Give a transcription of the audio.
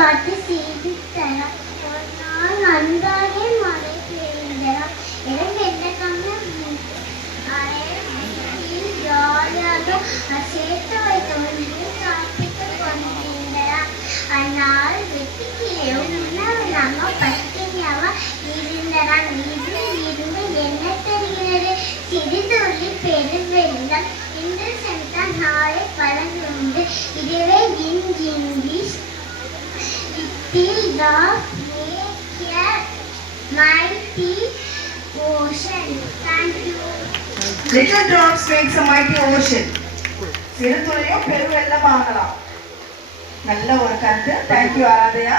பார்த்து செய்தித்தரான். ஒரு நாள் நன்றாகவே மழை பெய்தரான். எனக்கு என்ன ஜாலியாக சேர்த்து வைத்த ஒன்று சாப்பிட்டு கொண்டிருந்தார். ஆனால் வெட்டிக்கிலே உணவில்லாம பட்டினியாக இருந்தான். இதில் இருந்து என்ன தெரிகிறது? சிறிதுள்ளி பெருவெள்ளம் இன்று சென்றால் நாளை பழங்குண்டு. இதுவே English mighty ocean. Thank you. Little drops makes a mighty ocean. சிறு துளியும் பெருவெள்ளம் ஆகலாம். நல்ல ஒரு கருத்து. Thank you Aaradhya.